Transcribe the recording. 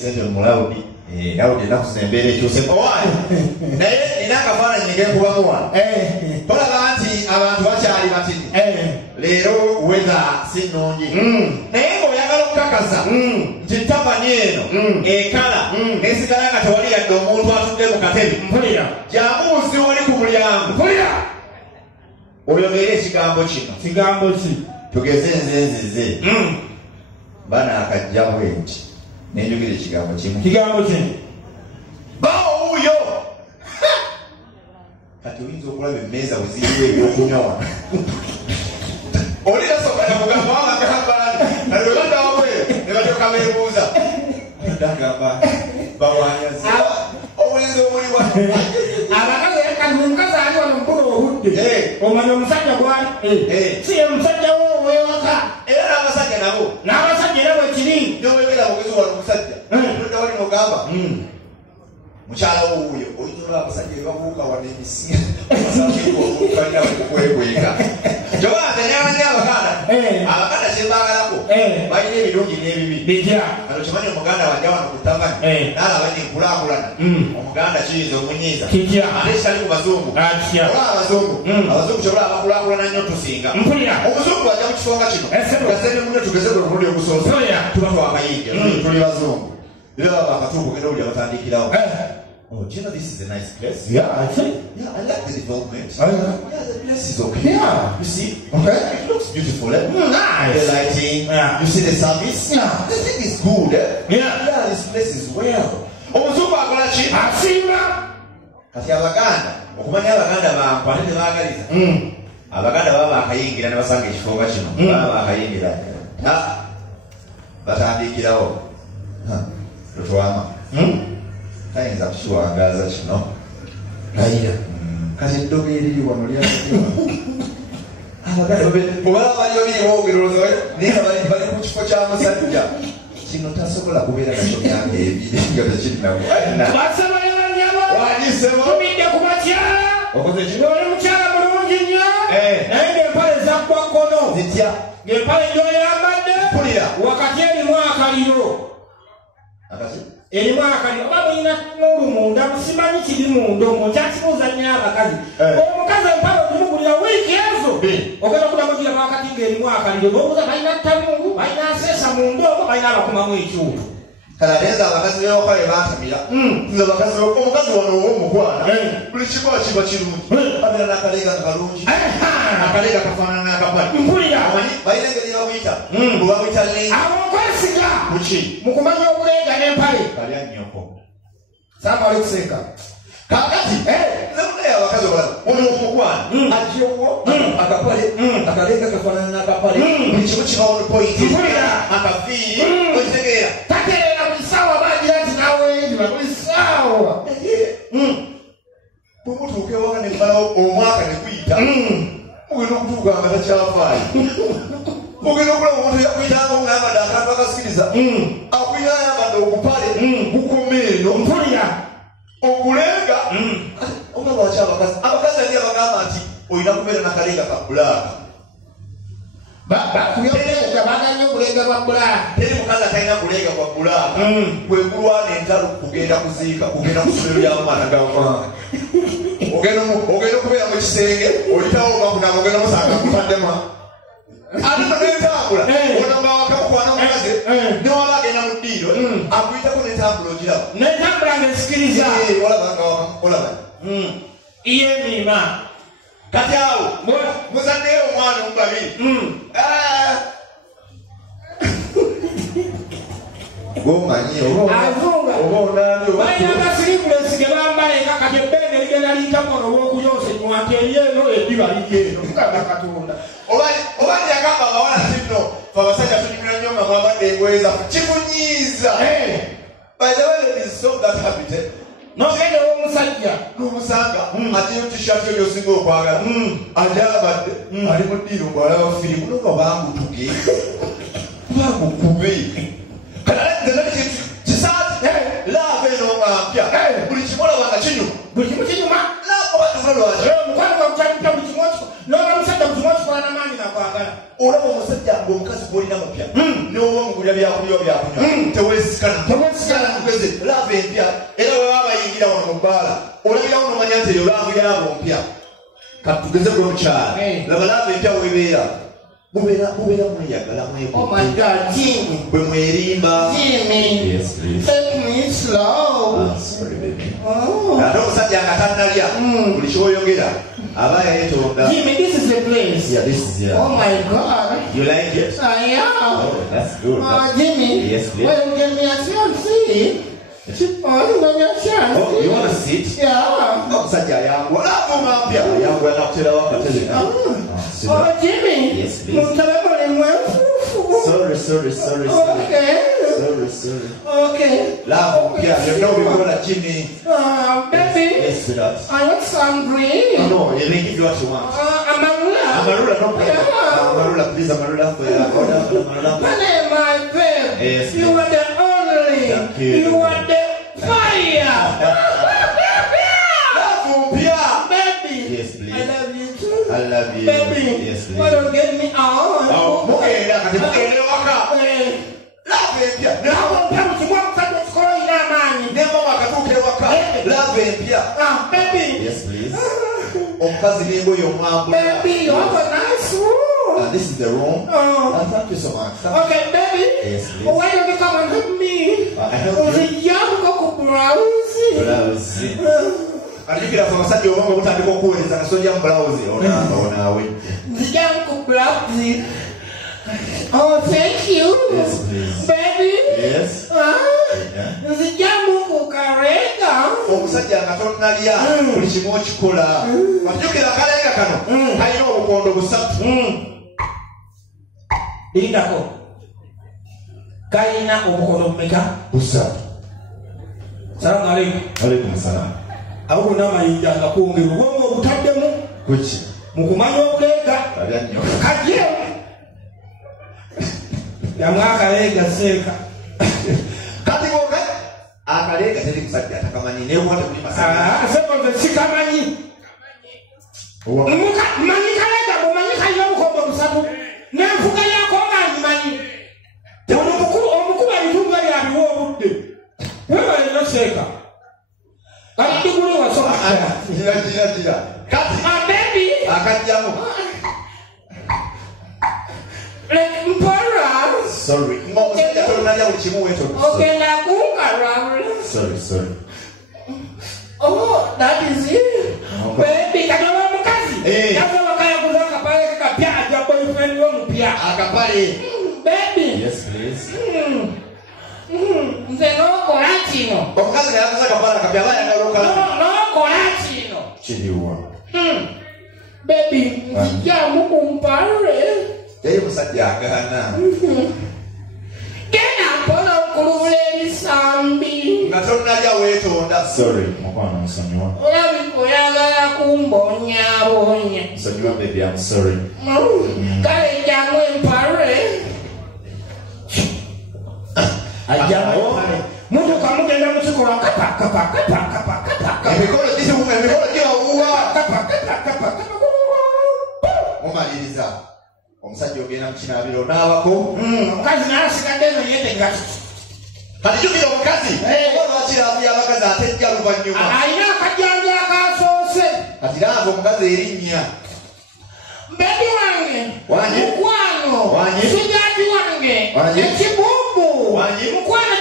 sente mulaudi naudi nakusembere kyose owali naye inakafana nyinge kubamu wano tolaba nti abantu bakyali batini leero weather si nnungi naye ng'oyagala okukakasa nti tapani eno ekala nesigala nga tewali yadde omuntu atudde mu katebe jamuuzi wali ku mulyango oyogere ekigambo kino kigambo ki tugeze nzenzize bana akajjamu enti nenjogera ekigambo kimu kigambo ki bawo wuuyo kati oyinza okulaba emmeeza bwe ziriwo ebyokunywa wano olinasoka namugamba wamagambani nalwebadawabwe ne batyoka beebuuza ndagamba bawanyaza obulinzi omuli wano abakazi omukazi ali wano mukulu obudde omanya omusajja gwali si ye musajja wo owewaka era n'abasajja nabo n'abasajja era bwekiri nowegera bugezi wano omusajja nodda wali nogamba mukyala owuuyo oyinza abasajja ebabuuka wano emisiga balina okwekweka jobanze neabanye abaganda kyembagalako balina ebirungi n'ebibi ano kimanyi omuganda wajja wano ku tamani nalaba enkulaakulana omuganda kiyinza omunyiiza ate kitali ku bazungu olaba abazungu kyobola abakulaakulana nnyo tusinga omuzungu ajja mu kifo nga kino gasene munne tugeze bwe bululi ogusoosa tuba twakayinja tuli bazungu era bakatuuka ogenda olya batandikirawo. Oh, do you know this is a nice place? Yeah, I think. Yeah, I like the development. Oh, yeah, the place is okay. Yeah. You see? Okay. It looks beautiful. Eh? Nice. The lighting. Yeah. You see the service? Yeah. The thing is good. Eh? Yeah. Yeah, this place is well. Omuzungu akola ki? Asimba. Kati abaganda, okumanya abaganda bampane tebaagaliza. Abaganda baba bakayingira ne basanga ekifo nga kino. Baba bakayingira. Batandikirawo. Totwama. Kayinza kukiwangaza kino. Kayira. Kati eddogo eriri wano lyasiwa. Abaganda oba baliyo biriwo birowooza naye bali ku kifo ky'amusajja. Kino tasobola kubeera nakyo myaka ebiri nga tekirinamu. Wanyisemo. Tumidde ku makyala. Okoze ki? Oli mukyala mulungi nnyo. Naye ng'empale zaggwa kkono. Zitya. Ng'empale gy'oyambadde. Mpulira. Wakati erimu akaliro. Akasi? Erimu akaliro. Oba mulina n'olumunda musimanyi kiri munda omwo kyakibuuza nnyo abakazi. Omukazi empale okimugulira wiiki ezo. Ogenda okudamugira wakati ng'erimu akaliro. N'obuuza balina ttabungu, balina aseesa munda omwo, balina abakumamu ekyutu. Kalatenza abakazi b'ewaka be bantamira. Nze abakazi omukazi wano ow'omugwana. Buli kiba kiba kirungi. Babeera n'akaleega kalungi. Akaleega kafaanana n'akapale. Mpulira. Balina engeri babuyita. Bwe babuyita lengi. Abokwesiga. Kuki? Mu kumanya obuleega n'empale. Kalya nnyoko. Saamba oli kuseeka. Kakati. Nze munaye abakazi obalaba. Ono omugwana. Ajjowo. Akapale. Akaleega kafaanana n'akapale. Buli kimu kiba on point. Mpulira. Akaviiri. Okitegeera. Tatereera buli ssaawa bagira nti naweeyiba buli ssaawa. Bwemutuuka ewaka ne mmala omwaka ne guyita. Mugenda okutuuka nga takyafaayo. Mugenda okulaba omuntu yakuyitanga ng'ayambadde akantu akasikiriza. Akuyita ayambadde ogupale gukoma eno. Mpulira. Ogulenga. Oba lwaki abakazi ali abagamba nti olina kubeera n'akalenga ka bbulaaka. Bakuyongeeza baganya obulenga bwa bbulaaka. Teri mukazi atalina kulenga kwa bbulaaka. Bwegulwana entalo kugenda kuziika kugenda ku ssomero ly'abaana g'amaanga. Ogenda okubeera mu kisenge oyitawo ngakunaba ogenda musanga kutaddemu. Ate n'entambula ono ng'awakakukwana omukazi newaba agenda mu ddiiro akuyitako n'entambula ogiraba. N'entambula ng'esikiriza. Olaba olaba. Iye miima. Kati awo muzaddeyo omwana omubabiri. Gomanyi azunga balina abasirikulensi ge bambaleka kati ebbeene ligenda liyitamu olw'okuyonsa enywa nti eryeno eddiba liryeno mukama katonda oba lyagamba abawala sino fe abasajja tunyumira nnyo nga mwabadde engoye zaffe kimunyiiza. By the way, it is so that habit. N'ogenda ow'omusajja n'omusanga ateyo t-shirt yo gy'osinga okwagala agyabadde ali mu ddiiro ng'alaba firimu noga bangutuge bangukube kisaati laava eno nga mpya buli kimu olaba nga kinyuma buli kimu kinyuma obatuma lwaki omukwano gwakukyalipya buli kimu n'oba omusajja buli kimu okikola n'amaanyi nakwagala olaba omusajja ng'omukazi gw'olina mupya n'oba omugulya byakulya byakunywa teweesikana empya era bwe baba yingira wano mu bbaala olabira wano omanya nti eyo laavu yaabo mpya kati tugeze ku omukyala laba laavu empya webeera mubeera mweyagala bwe mwerimba ate omusajja nga tannalya buli kyoyogera aba yeetonda. Jimmy, this is the place. Yeah, this is Oh my God. You like it? Yeah. Oh, that's good. Jimmy. Yes, please. Well, give me a chance, see? Oh, you want to sit? Yeah. Omusajja yangu mpya yangu anakutera wakatele. Oh, Jimmy. Yes, please. Sorry. Okay. Sorry. Okay. Love mpya. You know we call it Jimmy. Baby. Yes, sweetheart. I want some green. No, you make it what you want. Amarula, no problem. Amarula, please, Amarula for your order. Amarula. My babe. Yes, you are the only. Thank you. You are the fire. Baby. Yes, please. I love you too. I love you. Baby. Yes, please. Why don't get me out? Oh, okay. Love empya. Love empya. Baby. Yes, please. Omukazi n'engoye omwambula. Baby, you have a nice room. This is the room. Thank you so much. Okay, baby. Yes, please. Why don't you come and help me? I help you. Young Coco Browse. Alikira kwa sababu wao utandika kuweza na soja blouse onawe. Young Coco Browse. Oh, thank you. Yes, please. Baby. Yes. Zijamu kukarega. Omusajja akatonalya buli kimu okikola. Wajukira akalega kano. Kalina obukondo busatu. Indako. Kalina obukondo mmeka? Busatu. Salamu alaykum. Alaykum salaam. Awo namayinja akakungira obwongo obutaddemu. Kuki? Mukumanya okulega. Abyanyo. Kajje. Yamwakalega seeka. Kati boga akalega teri kusajja atakamani ne wata kuli masajja. Sebo nze sikamanyi. Manyi kalega mumanyi kalina obukondo busatu. N'enfuga yako manyi. Omukulu alitunga lyabiwa obudde. Wewe alina seeka. Kati guli wasoka. Jira. Kati. Baby. Akajjamu. Mpora. Sorry. Omusajja tonalya buli kimu weto. Okay, nakungara. Sorry. Oh, that is it. Okay. Baby, katoba mukazi. Kaza wakaya kuzoka pale kapya aja boyfriend womupya. Akapale. Baby. Yes, please. Nze no kolachino. Omukazi yakuza kapala kapya baya ngaloka. No kolachino. Chiriwa. Baby, nzijamu kumpare. Yeye musajja agana. Kena mpola okulubula ebisambi. Nga tonalya weetonda. Sorry, mukwana nsonyiwa. Olabika oyagala kumbonyabonya. Nsonyiwa baby, I'm sorry. Kale jamu empare. Ajamu. Muntu kamugenda mukikola kapa. Emikono giwa uwa. Kapa. Mumaliriza. Omusajja ogenda mu kinaabiro n'abako. Omukazi n'asigadde eno yeetenga. Kati jjukira omukazi. Lwaki laavu abakazi ate ejja luvannyuma. Alina akajjanja akasoose. Kati laavu omukazi erinnya. Bebi wange. Wange. Mukwano. Wange. Sijaati wange. Wange. Ekibumbu. Wange. Mukwano